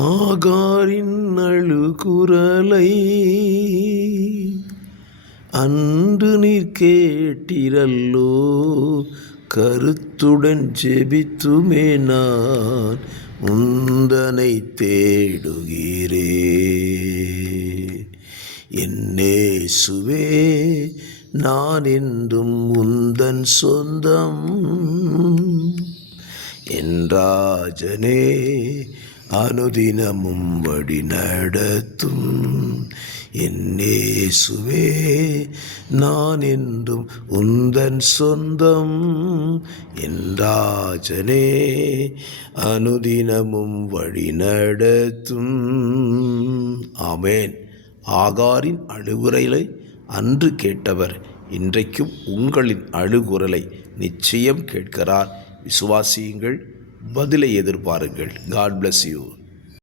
ஆகாரின் அழுகுரலை அன்று நீர் கேட்டிரல்லோ, கருத்துடன் ஜெபித்துமே நான் உந்தனை தேடுகிறே. என்னேசுவே நான் என்றும் உந்தன் சொந்தம், என் ராஜனே அனுதினமும் வழி நடத்தும். என்னேசுவே நான் என்றும் உந்தன் சொந்தம், என் ராஜனே அனுதினமும் வழி நடத்தும். ஆமென். ஆகாரின் அழுகுரலை அன்று கேட்டவர் இன்றைக்கும் உங்களின் அழுகுரலை நிச்சயம் கேட்கிறார். விசுவாசியுங்கள், பதிலை எதிர்பாருங்கள். God bless you.